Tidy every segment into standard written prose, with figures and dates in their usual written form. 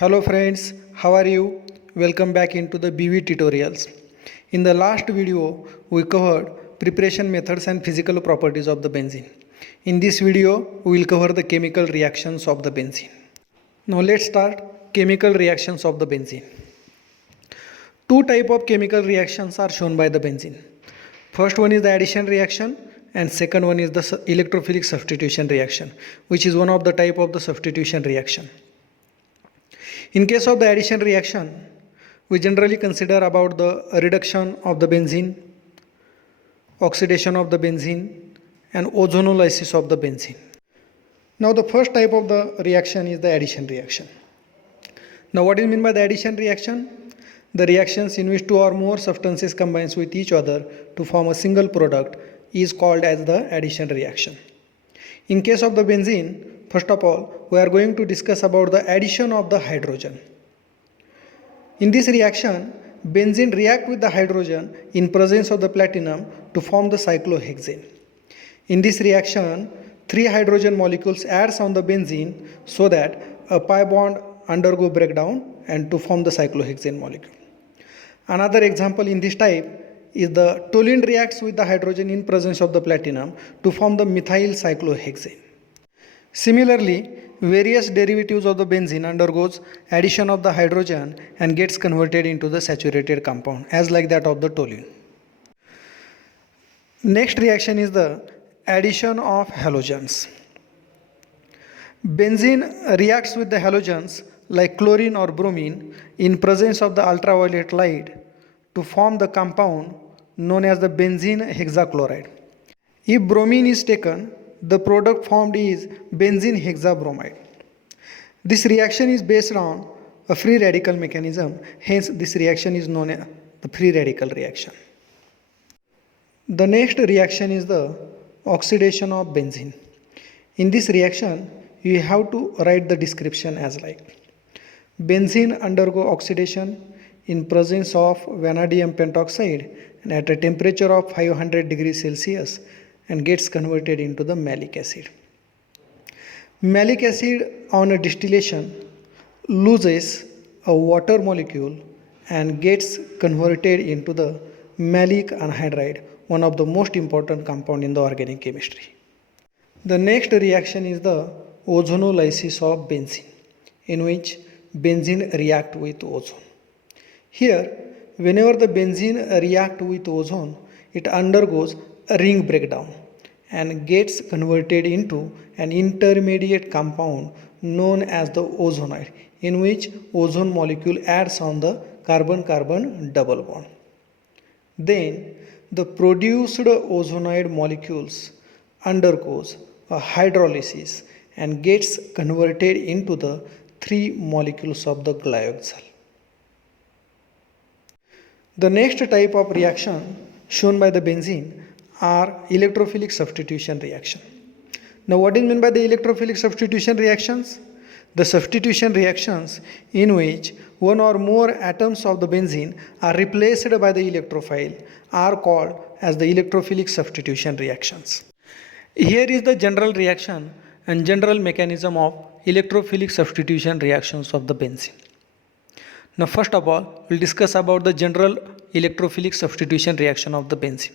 Hello friends, how are you? Welcome back into the BV tutorials. In the last video, we covered preparation methods and physical properties of the benzene. In this video, we will cover the chemical reactions of the benzene. Now let's start chemical reactions of the benzene. Two type of chemical reactions are shown by the benzene. First one is the addition reaction and second one is the electrophilic substitution reaction, which is one of the type of the substitution reaction. In case of the addition reaction, we generally consider about the reduction of the benzene, oxidation of the benzene and ozonolysis of the benzene. Now the first type of the reaction is the addition reaction. Now what is meant by the addition reaction? The reactions in which two or more substances combines with each other to form a single product is called as the addition reaction. In case of the benzene, first of all, we are going to discuss about the addition of the hydrogen. In this reaction, benzene react with the hydrogen in presence of the platinum to form the cyclohexane. In this reaction, three hydrogen molecules adds on the benzene so that a pi bond undergo breakdown and to form the cyclohexane molecule. Another example in this type is the toluene reacts with the hydrogen in presence of the platinum to form the methyl cyclohexane. Similarly, various derivatives of the benzene undergoes addition of the hydrogen and gets converted into the saturated compound as like that of the toluene. Next reaction is the addition of halogens. Benzene reacts with the halogens like chlorine or bromine in presence of the ultraviolet light to form the compound known as the benzene hexachloride. If bromine is taken, the product formed is benzene hexabromide. This reaction is based on a free radical mechanism, hence this reaction is known as the free radical reaction. The next reaction is the oxidation of benzene. In this reaction, you have to write the description as like. Benzene undergo oxidation in presence of vanadium pentoxide and at a temperature of 500 degrees Celsius and gets converted into the malic acid. Malic acid on a distillation loses a water molecule and gets converted into the malic anhydride, one of the most important compound in the organic chemistry. The next reaction is the ozonolysis of benzene, in which benzene react with ozone. Here, whenever the benzene react with ozone, it undergoes a ring breakdown and gets converted into an intermediate compound known as the ozonide, in which ozone molecule adds on the carbon-carbon double bond. Then the produced ozonide molecules undergoes a hydrolysis and gets converted into the three molecules of the glyoxal. The next type of reaction shown by the benzene are electrophilic substitution reaction. Now what is meant by the electrophilic substitution reactions? The substitution reactions in which one or more atoms of the benzene are replaced by the electrophile are called as the electrophilic substitution reactions. Here is the general reaction and general mechanism of electrophilic substitution reactions of the benzene. Now first of all, we'll discuss about the general electrophilic substitution reaction of the benzene.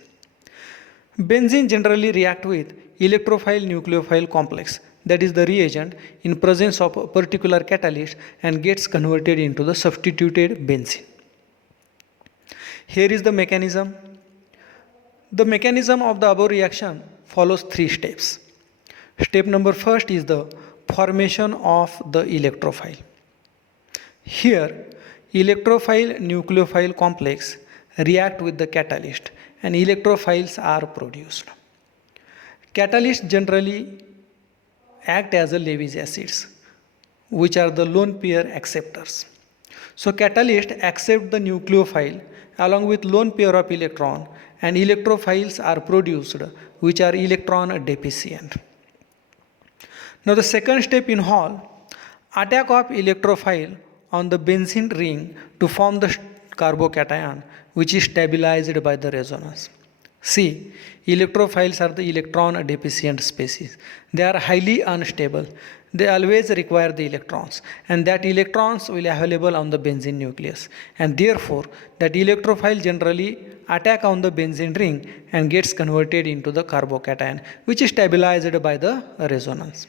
Benzene generally react with electrophile nucleophile complex, that is the reagent, in presence of a particular catalyst and gets converted into the substituted benzene. Here is the mechanism. The mechanism of the above reaction follows three steps. Step number first is the formation of the electrophile. Here, electrophile nucleophile complex react with the catalyst and electrophiles are produced. Catalysts generally act as a Lewis acids, which are the lone pair acceptors. So catalyst accept the nucleophile along with lone pair of electron and electrophiles are produced, which are electron deficient. Now the second step involves attack of electrophile on the benzene ring to form the carbocation, which is stabilized by the resonance. See, electrophiles are the electron deficient species. They are highly unstable they always require the electrons, and that electrons will available on the benzene nucleus, and therefore that electrophile generally attack on the benzene ring and gets converted into the carbocation, which is stabilized by the resonance.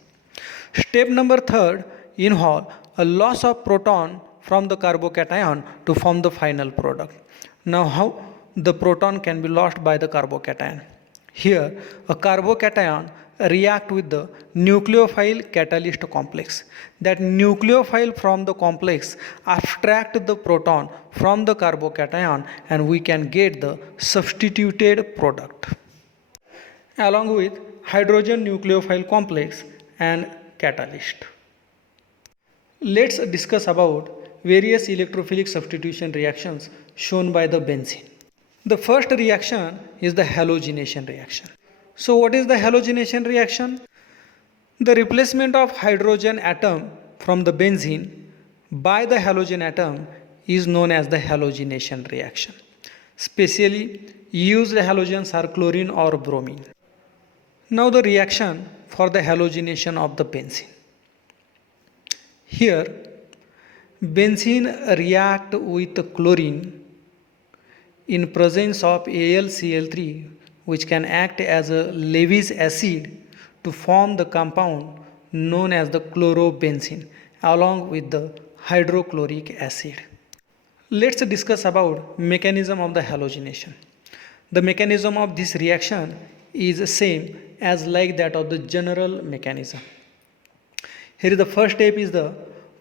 Step number third involve a loss of proton from the carbocation to form the final product. Now how the proton can be lost by the carbocation? Here a carbocation react with the nucleophile catalyst complex. That nucleophile from the complex abstract the proton from the carbocation and we can get the substituted product along with hydrogen nucleophile complex and catalyst. Let's discuss about various electrophilic substitution reactions shown by the benzene. The first reaction is the halogenation reaction. So what is the halogenation reaction? The replacement of hydrogen atom from the benzene by the halogen atom is known as the halogenation reaction. Specially used halogens are chlorine or bromine. Now the reaction for the halogenation of the benzene. Here benzene react with chlorine in presence of AlCl3, which can act as a Lewis acid to form the compound known as the chlorobenzene along with the hydrochloric acid. Let's discuss about mechanism of the halogenation. The mechanism of this reaction is same as like that of the general mechanism. Here the first step is the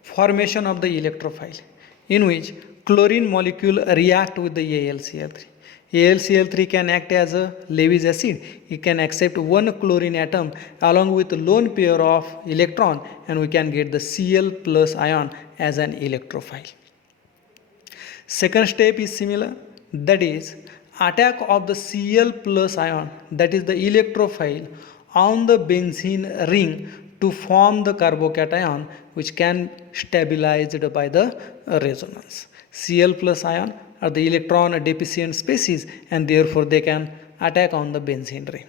formation of the electrophile, in which chlorine molecule react with the AlCl3. AlCl3 can act as a Lewis acid. It can accept one chlorine atom along with a lone pair of electron and we can get the Cl plus ion as an electrophile. Second step is similar, that is attack of the Cl plus ion, that is the electrophile, on the benzene ring to form the carbocation, which can stabilized by the resonance. Cl plus ion are the electron deficient species and therefore they can attack on the benzene ring.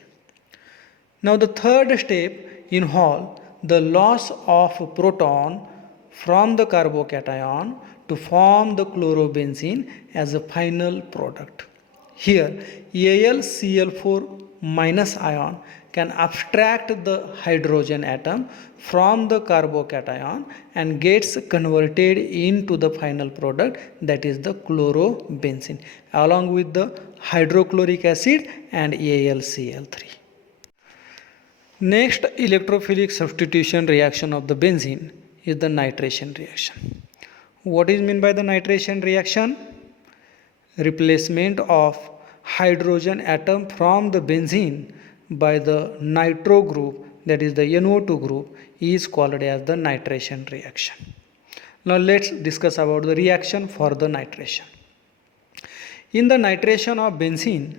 Now the third step involves the loss of proton from the carbocation to form the chlorobenzene as a final product. Here AlCl4 minus ion can abstract the hydrogen atom from the carbocation and gets converted into the final product, that is the chlorobenzene along with the hydrochloric acid and AlCl3. Next electrophilic substitution reaction of the benzene is the nitration reaction. What is meant by the nitration reaction? Replacement of hydrogen atom from the benzene by the nitro group, that is the NO2 group, is called as the nitration reaction. Now let's discuss about the reaction for the nitration. In the nitration of benzene,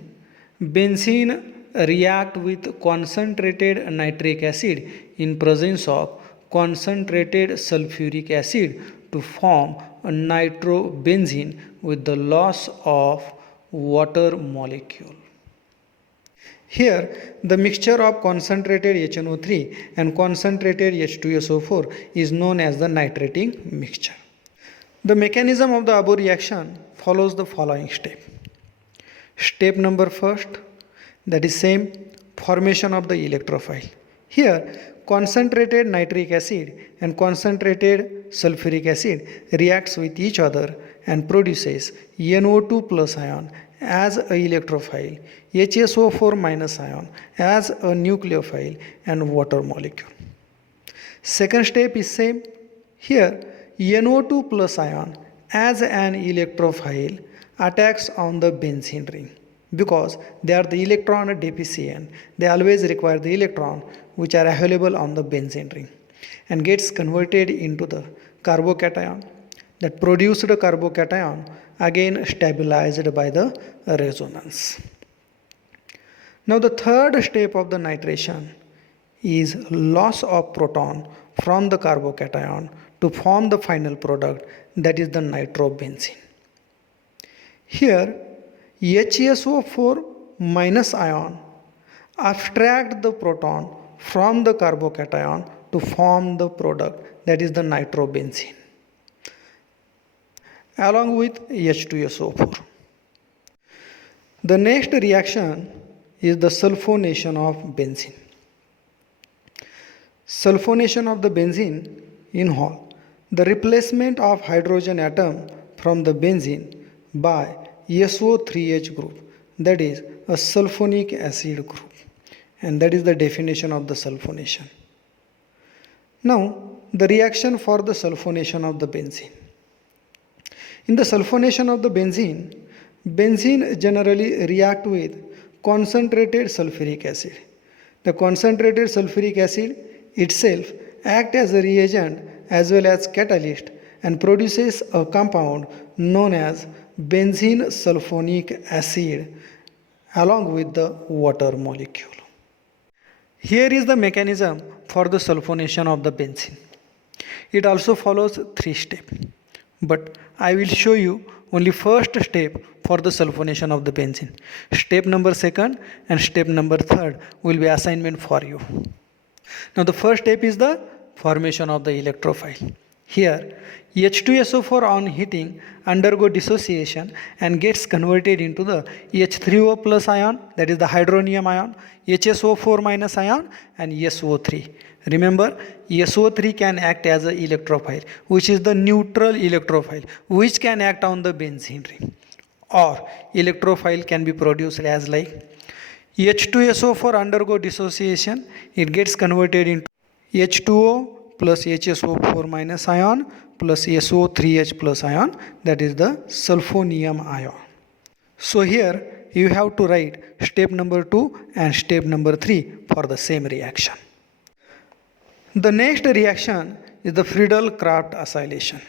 benzene react with concentrated nitric acid in presence of concentrated sulfuric acid to form a nitrobenzene with the loss of water molecule. Here the mixture of concentrated HNO3 and concentrated H2SO4 is known as the nitrating mixture. The mechanism of the above reaction follows the following step. Step number first, that is same, formation of the electrophile. Here concentrated nitric acid and concentrated sulfuric acid reacts with each other and produces NO2 plus ion as a electrophile, HSO4 minus ion as a nucleophile and water molecule. Second step is same. Here NO2 plus ion as an electrophile attacks on the benzene ring because they are the electron deficient. They always require the electron which are available on the benzene ring and gets converted into the carbocation. That produced carbocation again stabilized by the resonance. Now the third step of the nitration is loss of proton from the carbocation to form the final product, that is the nitrobenzene. Here HSO4 minus ion abstract the proton from the carbocation to form the product, that is the nitrobenzene, along with H2SO4. The next reaction is the sulfonation of benzene. Sulfonation of the benzene involves the replacement of hydrogen atom from the benzene by SO3H group, that is a sulfonic acid group, and that is the definition of the sulfonation. Now the reaction for the sulfonation of the benzene. In the sulfonation of the benzene, benzene generally react with concentrated sulfuric acid. The concentrated sulfuric acid itself acts as a reagent as well as catalyst and produces a compound known as benzene sulfonic acid along with the water molecule. Here is the mechanism for the sulfonation of the benzene. It also follows 3 steps, but I will show you only first step for the sulfonation of the benzene. Step number 2 and step number 3 will be assignment for you. Now the first step is the formation of the electrophile. Here H2SO4 on heating undergo dissociation and gets converted into the H3O plus ion, that is the hydronium ion, HSO4 minus ion and SO3. Remember, SO3 can act as an electrophile, which is the neutral electrophile, which can act on the benzene ring. Or electrophile can be produced as like H2SO4 undergo dissociation, it gets converted into H2O plus HSO4 minus ion plus SO3H plus ion, that is the sulfonium ion. So here you have to write step number 2 and step number 3 for the same reaction. The next reaction is the Friedel-Crafts acylation.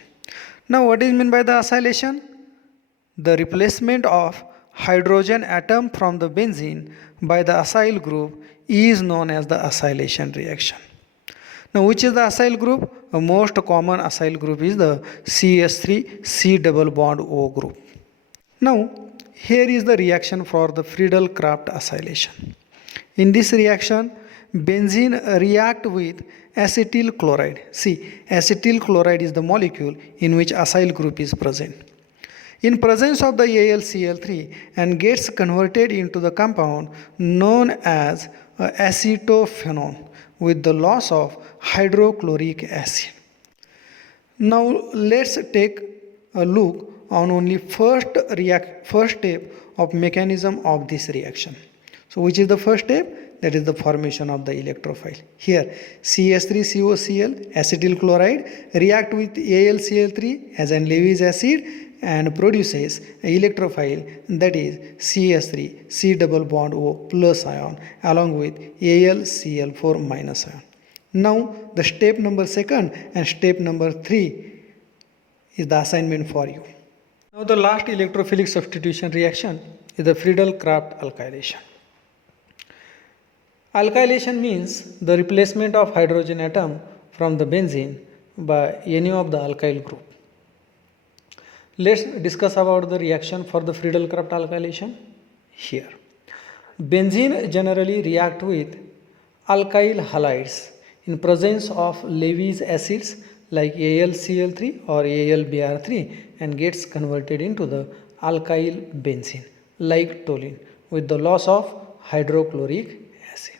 Now what is meant by the acylation? The replacement of hydrogen atom from the benzene by the acyl group is known as the acylation reaction. Now which is the acyl group? The most common acyl group is the CS3 C double bond O group. Now here is the reaction for the Friedel-Crafts acylation. In this reaction, benzene react with acetyl chloride. See, acetyl chloride is the molecule in which acyl group is present. In presence of the AlCl3 and gets converted into the compound known as acetophenone with the loss of hydrochloric acid. Now let's take a look on only first step of mechanism of this reaction. So which is the first step? That is the formation of the electrophile. Here CS3COCl acetyl chloride react with AlCl3 as an Lewis acid and produces an electrophile, that is CS3 C double bond O plus ion along with AlCl4 minus ion. Now the step number 2 and step number 3 is the assignment for you. Now the last electrophilic substitution reaction is the Friedel-Crafts alkylation. Alkylation means the replacement of hydrogen atom from the benzene by any of the alkyl group. Let's discuss about the reaction for the Friedel-Crafts alkylation. Here, benzene generally react with alkyl halides in presence of Lewis acids like AlCl3 or AlBr3 and gets converted into the alkyl benzene like toluene with the loss of hydrochloric acid.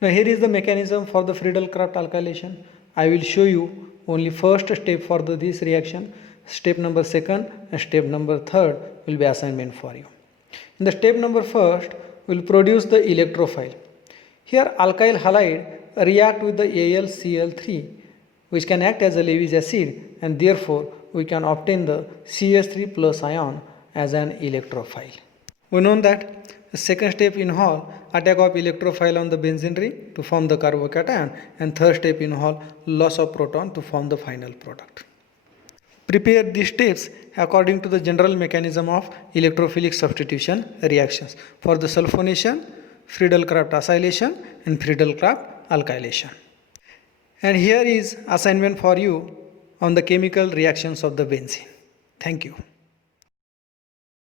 Now here is the mechanism for the Friedel-Crafts alkylation. I will show you only first step for this reaction. Step number 2 and step number 3 will be assignment for you. In the step number 1, we will produce the electrophile. Here alkyl halide react with the AlCl3 which can act as a Lewis acid and therefore we can obtain the CS3 plus ion as an electrophile. We know that the second step involves attack of electrophile on the benzene ring to form the carbocation and third step involves loss of proton to form the final product. Prepare these steps according to the general mechanism of electrophilic substitution reactions for the sulfonation, Friedel-Crafts acylation and Friedel-Crafts alkylation. And here is assignment for you on the chemical reactions of the benzene. Thank you.